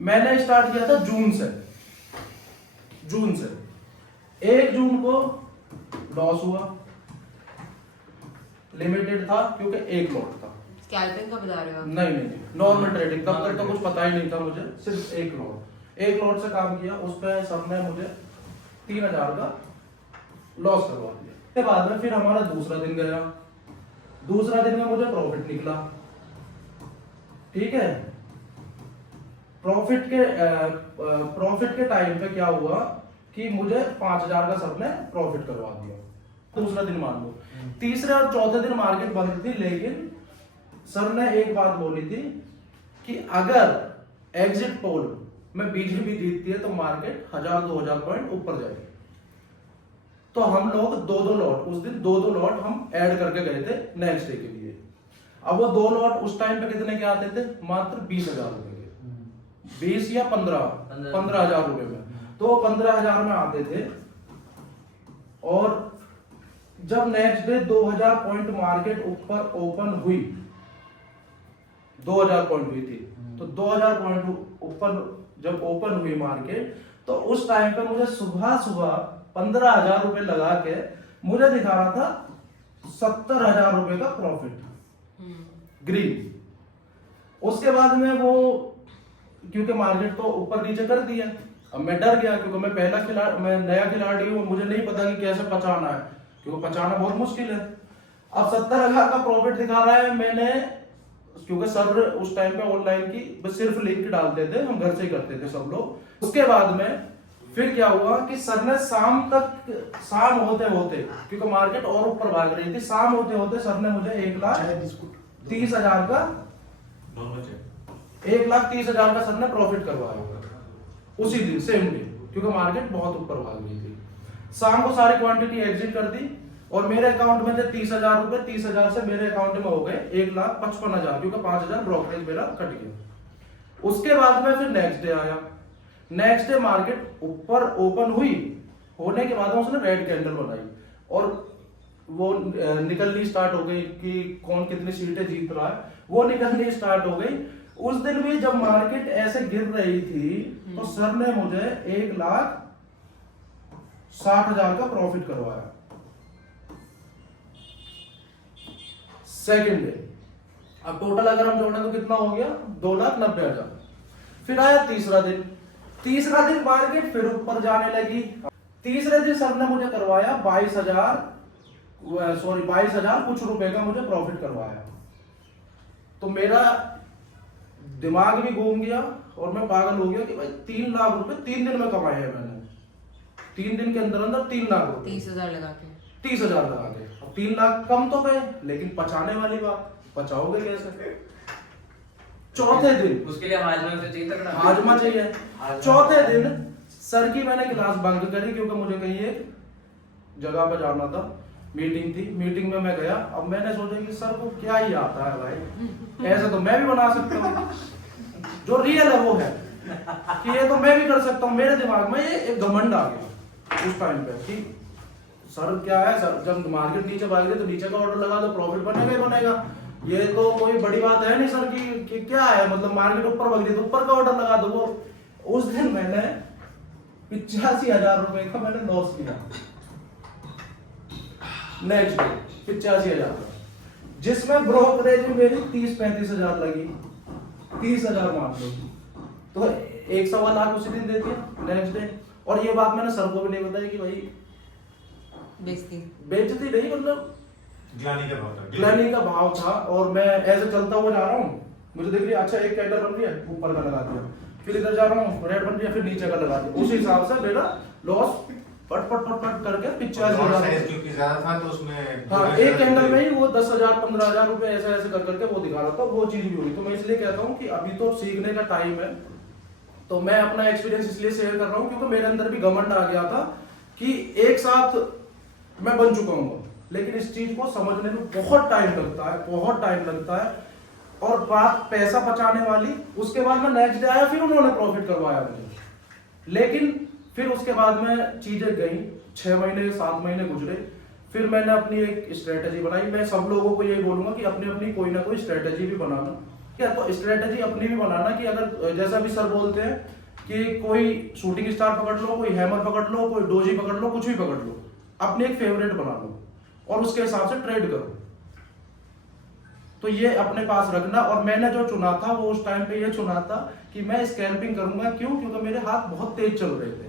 मैंने स्टार्ट किया था जून से 1 जून को लॉस हुआ, लिमिटेड था क्योंकि एक लॉट था। स्कैल्पिंग का बता रहे हो आप? नहीं, नॉर्मल ट्रेडिंग, तब तक तो कुछ पता ही नहीं था मुझे, सिर्फ एक लॉट से काम किया। उस पर सबने मुझे 3000 का लॉस करवा दिया। उसके बाद में फिर हमारा दूसरा दिन गया, दूसरा दिन में मुझे प्रॉफिट निकला, ठीक है। प्रॉफिट के टाइम पे क्या हुआ कि मुझे 5000 का सबने प्रॉफिट करवा दिया। दूसरा दिन मान लो, तीसरे और चौथे दिन मार्केट बंद थी, लेकिन सर ने एक बात बोली थी कि अगर एग्जिट पोल में बीजेपी जीतती है तो मार्केट 1000-2000 पॉइंट ऊपर जाएगी। तो हम लोग दो लॉट, उस दिन दो लॉट हम ऐड करके गए थे नेक्स्ट डे के लिए। अब वो 2 लॉट उस टाइम पे कितने के आते थे? मात्र 20,000 रुपए के, 20 या 15,000 रुपए में। तो 15,000 में आते थे। और जब नेक्स्ट डे 2000 पॉइंट मार्केट ऊपर ओपन हुई, 2000 पॉइंट हुई थी, तो 2000 पॉइंट ऊपर जब ओपन हुई मार्केट, तो उस टाइम पे मुझे सुबह 15,000 रुपए लगा के मुझे दिखा रहा था 70,000 रुपए का प्रॉफिट ग्रीन। उसके बाद में वो, क्योंकि मार्केट तो ऊपर नीचे कर दिया, अब मैं डर गया क्योंकि मैं नया खिलाड़ी हूँ, मुझे नहीं पता कि कैसे पचाना है, क्योंकि पचाना बहुत मुश्किल है। अब 70,000 का प्रॉफिट दिखा रहा है। मैंने, क्योंकि सर उस टाइम पे ऑनलाइन की बस सिर्फ लिंक डालते थे, हम घर से ही करते थे सब लोग। उसके बाद में फिर क्या हुआ कि सर ने शाम होते होते, क्योंकि मार्केट और ऊपर भाग रही थी, शाम होते होते सर ने मुझे 1,30,000 का 1,30,000 का सर ने प्रॉफिट करवाया उसी दिन, सेम डे, क्योंकि मार्केट बहुत ऊपर भाग रही थी। शाम को सारी क्वांटिटी एग्जिट कर दी और मेरे अकाउंट में थे 30,000 रुपए। 30,000 से मेरे अकाउंट में हो गए 1,55,000, क्योंकि 5,000 ब्रोकरेज मेरा कट गया। उसके बाद में फिर नेक्स्ट डे आया। नेक्स्ट डे मार्केट ऊपर ओपन हुई, होने के बाद उसने रेड कैंडल बनाई और वो निकलनी स्टार्ट हो गई कि कौन कितनी सीटें जीत रहा है, वो निकलनी स्टार्ट हो गई। उस दिन भी जब मार्केट ऐसे गिर रही थी तो सर ने मुझे 1,60,000 का प्रॉफिट करवाया सेकंड डे। अब टोटल अगर हम जोड़ें तो कितना हो गया? 2,90,000। फिर आया तीसरा दिन मार्केट फिर ऊपर जाने लगी। तीसरे दिन सर ने मुझे करवाया 22,000 कुछ रुपए का मुझे प्रॉफिट करवाया। तो मेरा दिमाग भी घूम गया और मैं पागल हो गया कि भाई 3 लाख रुपए 3 दिन में कमाए हैं मैंने। 3 दिन के अंदर 3 लाख रुपए, 30,000 लगा के। 30,000 लगा के। अब 3 लाख कम तो गए, लेकिन पचाने वाली बात, पचाओगे कैसे? चौथे दिन उसके लिए हाजमा चाहिए। चौथे दिन सर की मैंने क्लास बंक करी, क्योंकि मुझे कहीं एक जगह पे जाना था, मीटिंग थी। मीटिंग में मैं गया। अब मैंने सोचा कि सर को क्या ही आता है भाई, ऐसे तो मैं भी बना सकता हूँ, जो रियल है वो है कि ये तो मैं भी कर सकता हूँ। मेरे दिमाग में ये एक घमंड आ गया उस टाइम पे कि सर क्या है, सर जब मार्केट नीचे भाग रही तो नीचे का ऑर्डर लगा दो, प्रॉफिट बनेगा ही बनेगा, ये तो कोई बड़ी बात है नहीं सर कि क्या है, मतलब मार्केट ऊपर भाग रही तो ऊपर का ऑर्डर लगा दो। वो उस दिन मैंने 85,000 रुपए का मैंने लॉस किया। नेक्स्ट डे 85,000 का, जिसमें ब्रोकरेज में मेरी 30-35,000 लगी, 30,000 मान लो, तो 1.25 लाख उसी दिन दे दिया नेक्स्ट डे। और ये बात मैंने सर को भी नहीं बताई कि भाई बेइज्जती नहीं, मतलब ग्लानी का भाव था। और मैं ऐसे चलता हुआ जा रहा हूँ, मुझे देख रही है, अच्छा एक कैंडल बन रही है, ऊपर का लगा दिया, फिर इधर जा रहा हूँ, रेड बन रही है, फिर नीचे का लगा दिया। उसी हिसाब से मेरा लॉस पट करके 85,000 क्योंकि ज्यादा था तो उसमें हाँ, एक कैंडल में ही वो 10,000 15,000 रुपए ऐसे कर करके वो दिखा रहा था। वो चीज भी हुई। तो मैं इसलिए कहता हूँ कि अभी तो सीखने का टाइम है। तो मैं अपना एक्सपीरियंस इसलिए शेयर कर रहा हूँ क्योंकि मेरे अंदर भी घमंड आ गया था कि एक साथ मैं बन चुका हूँ, लेकिन इस चीज को समझने में बहुत टाइम लगता है। और बात पैसा बचाने वाली, उसके बाद में नेक्स्ट डे आया, फिर उन्होंने प्रॉफिट करवाया मुझे। लेकिन फिर उसके बाद में चीजें गई, 6 महीने 7 महीने गुजरे, फिर मैंने अपनी एक स्ट्रेटेजी बनाई। मैं सब लोगों को यही बोलूंगा कि अपनी अपनी कोई ना कोई स्ट्रेटेजी भी बनाना, क्या तो स्ट्रेटेजी अपनी भी बनाना कि अगर जैसा भी सर बोलते हैं कि कोई शूटिंग स्टार पकड़ लो, कोई हैमर पकड़ लो, कोई डोजी पकड़ लो, कुछ भी पकड़ लो, अपने एक फेवरेट बना लो और उसके हिसाब से ट्रेड करो। तो ये अपने पास रखना। और मैंने जो चुना था वो उस टाइम पे ये चुना था कि मैं स्कैल्पिंग करूंगा। क्यों? क्योंकि मेरे हाथ बहुत तेज चल रहे थे।